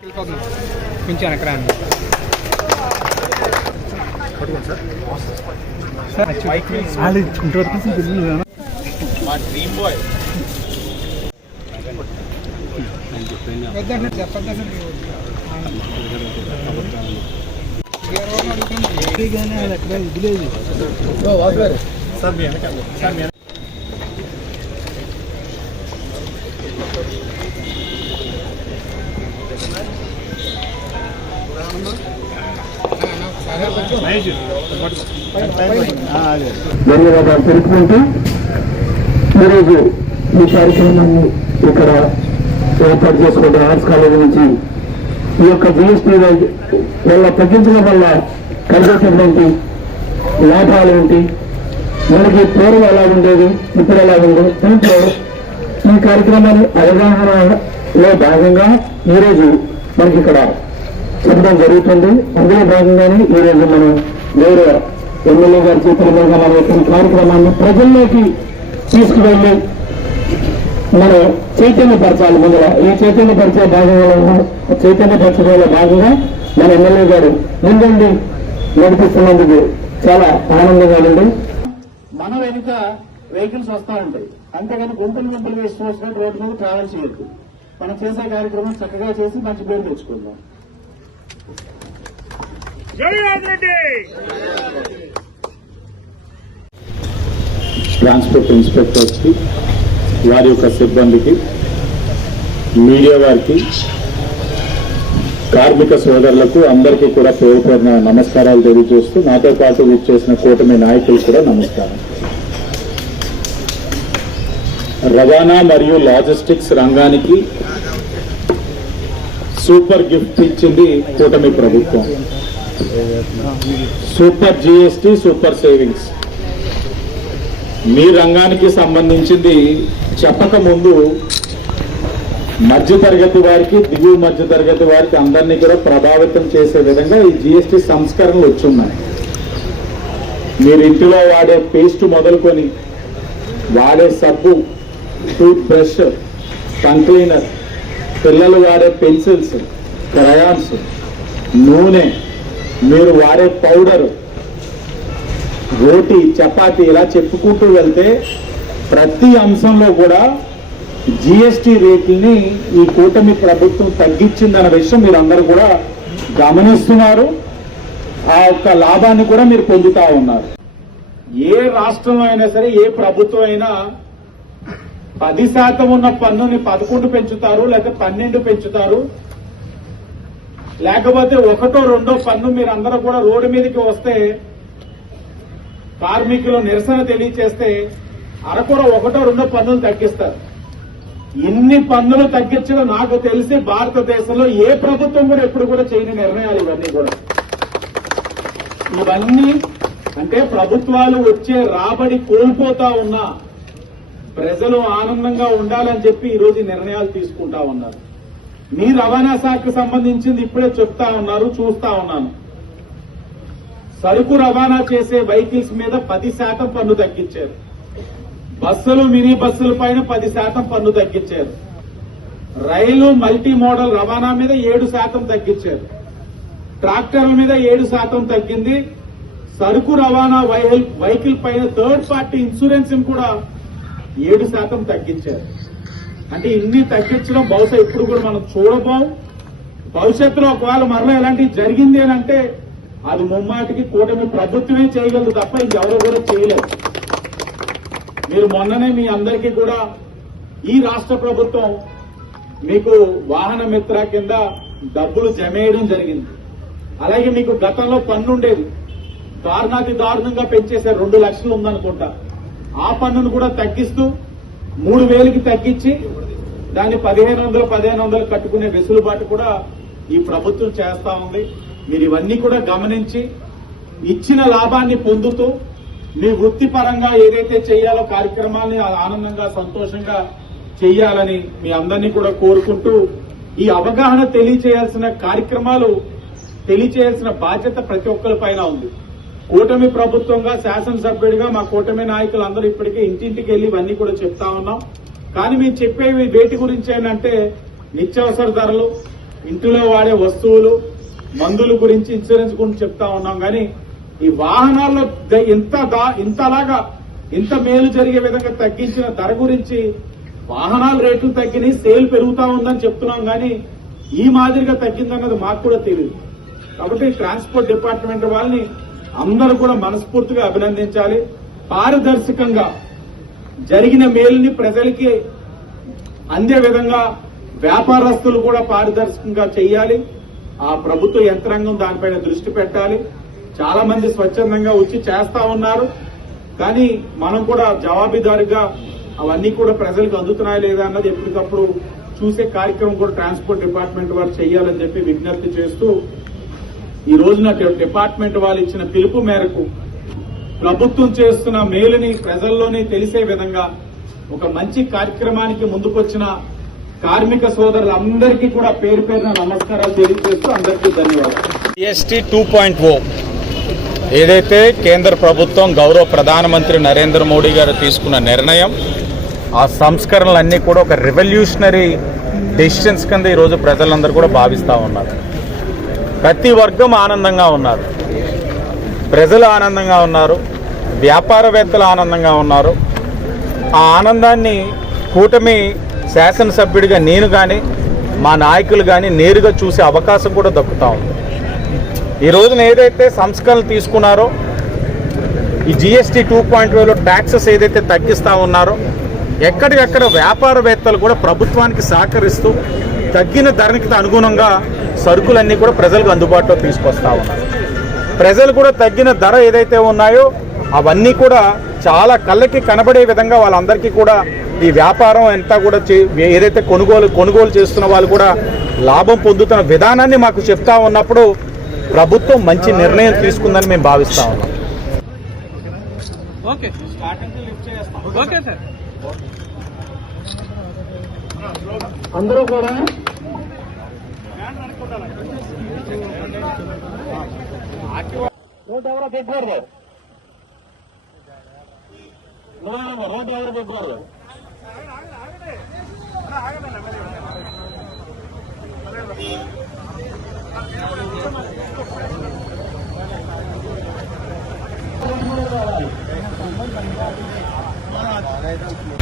కొంచెం వెనక చెప్పండి సార్. ధన్యవాదాలు తెలుపుకుంటూ ఈరోజు ఈ కార్యక్రమాన్ని ఇక్కడ ఏర్పాటు చేసుకుంటే ఆర్ట్స్ కాలేజీ నుంచి ఈ యొక్క జిఎస్టీ వల్ల తగ్గించడం వల్ల కలిగేటటువంటి లాభాలు ఏంటి? మనకి పూర్వం ఎలా ఉండేది? ఇప్పుడు ఎలా ఉంది? దీంట్లో ఈ కార్యక్రమాన్ని అవగాహనలో భాగంగా ఈరోజు మనకి ఇక్కడ చెప్పడం జరుగుతుంది. అందులో భాగంగానే ఈరోజు మనం గౌరవ ఎమ్మెల్యే గారి చేతుల మీదుగా మన యొక్క కార్యక్రమాన్ని ప్రజల్లోకి తీసుకువెళ్ళి మనం చైతన్యపరచాలి ముందర ఈ చైతన్యపరిచే భాగంలో చైతన్యపరచడంలో భాగంగా మన ఎమ్మెల్యే గారు ముందుండి నడిపిస్తున్నందుకు చాలా ఆనందంగా ఉంది. మన వెనుక వెహికల్స్ వస్తూ ఉంటాయి. అంతేగాని గుంపులు గుంపులు వేసి చూసినట్టు రోడ్డు మీద ట్రావెల్ చేయొద్దు. మనం చేసే కార్యక్రమం చక్కగా చేసి మంచి పేరు తెచ్చుకుందాం. ట్రాన్స్పోర్ట్ ఇన్స్పెక్టర్స్కి వారి యొక్క సిబ్బందికి మీడియా వారికి కార్మిక సోదరులకు అందరికీ కూడా పేరు పేరున నమస్కారాలు తెలియజేస్తూ నాతో పాటు విచ్చేసిన కూటమి నాయకులు కూడా నమస్కారం. రవాణా మరియు లాజిస్టిక్స్ రంగానికి సూపర్ గిఫ్ట్ ఇచ్చింది కూటమి ప్రభుత్వం. Super GST super savings. మీ రంగానికి సంబంధించింది చెప్పక ముందు మధ్య తరగతి వారికి దిగువ మధ్య తరగతి వారికి అందరినీ కూడా ప్రభావితం చేసే విధంగా ఈ జిఎస్టి సంస్కరణలు వచ్చున్నాయి. మీరు ఇంటిలో వాడే పేస్ట్ మొదలుకొని వాడే సబ్బు టూత్ బ్రష్ టంగ్ క్లీనర్ పిల్లలు వాడే పెన్సిల్స్ క్రయాన్స్ నూనె మీరు వాడే పౌడర్ రోటీ చపాతి ఇలా చెప్పుకుంటూ వెళ్తే ప్రతి అంశంలో కూడా జిఎస్టి రేట్లని ఈ కూటమి ప్రభుత్వం తగ్గించిందన్న విషయం మీరు అందరూ కూడా గమనిస్తున్నారు. ఆ యొక్క లాభాన్ని కూడా మీరు పొందుతా ఉన్నారు. ఏ రాష్ట్రంలో అయినా సరే ఏ ప్రభుత్వం అయినా పది శాతం ఉన్న పన్నుని పదకొండు పెంచుతారు లేకపోతే పన్నెండు పెంచుతారు. లేకపోతే ఒకటో రెండో పన్ను మీరు అందరూ కూడా రోడ్డు మీదకి వస్తే కార్మికులు నిరసన తెలియచేస్తే అరకొర ఒకటో రెండో పన్నులు తగ్గిస్తారు. ఇన్ని పన్నులు తగ్గించడం నాకు తెలిసి భారతదేశంలో ఏ ప్రభుత్వం కూడా ఎప్పుడు కూడా చేయని నిర్ణయాలు ఇవన్నీ కూడా. ఇవన్నీ అంటే ప్రభుత్వాలు వచ్చే రాబడి కోల్పోతా ఉన్నా ప్రజలు ఆనందంగా ఉండాలని చెప్పి ఈరోజు నిర్ణయాలు తీసుకుంటా ఉన్నారు. మీ రవాణా శాఖకు సంబంధించింది ఇప్పుడే చెప్తా ఉన్నారు చూస్తా ఉన్నాను. సరుకు రవాణా చేసే వెహికల్స్ మీద పది శాతం పన్ను తగ్గించారు. బస్సులు మినీ బస్సుల పైన పది శాతం పన్ను తగ్గించారు. రైలు మల్టీ మోడల్ రవాణా మీద ఏడు శాతం తగ్గించారు. ట్రాక్టర్ల మీద ఏడు శాతం తగ్గింది. సరుకు రవాణా వెహికల్ వెహికల్ పైన థర్డ్ పార్టీ ఇన్సూరెన్స్ కూడా ఏడు శాతం తగ్గించారు. అంటే ఇన్ని తగ్గించడం బహుశా ఇప్పుడు కూడా మనం చూడబోం. భవిష్యత్తులో ఒకవేళ మరలా ఇలాంటివి జరిగింది అని అంటే అది ముమ్మాటికి కూటమి ప్రభుత్వమే చేయగలదు తప్ప ఇంకెవరు కూడా చేయలేరు. మీరు మొన్ననే మీ అందరికీ కూడా ఈ రాష్ట్ర ప్రభుత్వం మీకు వాహన మిత్ర కింద డబ్బులు జమేయడం జరిగింది. అలాగే మీకు గతంలో పన్ను ఉండేది దారుణాతి దారుణంగా పెంచేశారు. రెండు లక్షలు ఉందనుకుంటా. ఆ పన్నును కూడా తగ్గిస్తూ మూడు వేలకి తగ్గించి దాన్ని పదిహేను వందలు పదిహేను వందలు కట్టుకునే వెసులుబాటు కూడా ఈ ప్రభుత్వం చేస్తా ఉంది. మీరు ఇవన్నీ కూడా గమనించి ఇచ్చిన లాభాన్ని పొందుతూ మీ వృత్తిపరంగా ఏదైతే చేయాలో కార్యక్రమాల్ని ఆనందంగా సంతోషంగా చేయాలని మీ అందరినీ కూడా కోరుకుంటూ ఈ అవగాహన తెలియచేయాల్సిన కార్యక్రమాలు తెలియచేయాల్సిన బాధ్యత ప్రతి ఒక్కరి పైన ఉంది. కూటమి ప్రభుత్వంగా శాసనసభ్యుడిగా మా కూటమి నాయకులు అందరూ ఇప్పటికే ఇంటింటికి వెళ్ళి ఇవన్నీ కూడా చెప్తా ఉన్నాం. కానీ మేము చెప్పేవి వేటి గురించి ఏంటంటే నిత్యావసర ధరలు ఇంటిలో వాడే వస్తువులు మందుల గురించి ఇన్సూరెన్స్ గురించి చెప్తా ఉన్నాం. కానీ ఈ వాహనాల్లో ద- ఇంత ఇంతలాగా ఇంత మేలు జరిగే విధంగా తగ్గించిన ధర గురించి వాహనాల రేట్లు తగ్గినాయి సేల్ పెరుగుతా ఉందని చెప్తున్నాం. కానీ ఈ మాదిరిగా తగ్గిందన్నది మాకు కూడా తెలియదు కాబట్టి ట్రాన్స్పోర్ట్ డిపార్ట్మెంట్ వాళ్ళని అందరూ కూడా మనస్ఫూర్తిగా అభినందించాలి. పారదర్శకంగా జరిగిన మేలుని ప్రజలకి అందే విధంగా వ్యాపారస్తులు కూడా పారదర్శకంగా చేయాలి ఆ ప్రభుత్వ యంత్రాంగం దానిపైన దృష్టి పెట్టాలి. చాలా మంది స్వచ్ఛందంగా వచ్చి చేస్తా ఉన్నారు. కానీ మనం కూడా జవాబుదారీగా అవన్నీ కూడా ప్రజలకు అందుతున్నాయా లేదా అన్నది ఎప్పటికప్పుడు చూసే కార్యక్రమం కూడా ట్రాన్స్పోర్ట్ డిపార్ట్మెంట్ వారు చేయాలని చెప్పి విజ్ఞప్తి చేస్తూ ఈ రోజున డిపార్ట్మెంట్ వాళ్ళు ఇచ్చిన పిలుపు మేరకు ప్రభుత్వం చేస్తున్న మేలుని ప్రజల్లోనే తెలిసే విధంగా ఒక మంచి కార్యక్రమానికి ముందుకొచ్చిన కార్మిక సోదరులందరికీ కూడా పేరు పేరున నమస్కారాలు తెలియజేస్తూ అందరికీ ధన్యవాదాలు. జిఎస్టీ టూ పాయింట్ ఓ ఏదైతే కేంద్ర ప్రభుత్వం గౌరవ ప్రధానమంత్రి నరేంద్ర మోడీ గారు తీసుకున్న నిర్ణయం ఆ సంస్కరణలన్నీ కూడా ఒక రెవల్యూషనరీ డెసిషన్స్ కింద ఈరోజు ప్రజలందరూ కూడా భావిస్తూ ఉన్నారు. ప్రతి వర్గం ఆనందంగా ఉన్నారు. ప్రజలు ఆనందంగా ఉన్నారు. వ్యాపారవేత్తలు ఆనందంగా ఉన్నారు. ఆ ఆనందాన్ని కూటమి శాసనసభ్యుడిగా నేను కానీ మా నాయకులు కానీ నేరుగా చూసే అవకాశం కూడా దక్కుతా ఉంది. ఈ రోజున ఏదైతే సంస్కరణలు తీసుకున్నారో ఈ జిఎస్టీ టూ పాయింట్ వేలో ట్యాక్సెస్ ఏదైతే తగ్గిస్తూ ఉన్నారో ఎక్కడికక్కడ వ్యాపారవేత్తలు కూడా ప్రభుత్వానికి సహకరిస్తూ తగ్గిన ధరనికి అనుగుణంగా సరుకులన్నీ కూడా ప్రజలకు అందుబాటులో తీసుకొస్తా ఉన్నారు. ప్రజలు కూడా తగ్గిన ధర ఏదైతే ఉన్నాయో అవన్నీ కూడా చాలా కళ్ళకి కనబడే విధంగా వాళ్ళందరికీ కూడా ఈ వ్యాపారం అంతా కూడా చే- ఏదైతే కొనుగోలు కొనుగోలు చేస్తున్న వాళ్ళు కూడా లాభం పొందుతున్న విధానాన్ని మాకు చెప్తా ఉన్నప్పుడు ప్రభుత్వం మంచి నిర్ణయం తీసుకుందని మేము భావిస్తా ఉన్నాం. ఓకే. Okay sir. అందరూ కూడా ರೋಡ್ ಅವರ ಬಿಗ್ಬಾರ್ದು ನೋಡೋಣ ರೋಡ್ ಅವರ ಬಿಗ್ಬಾರ್ದು ಮಹಾರಾಜ್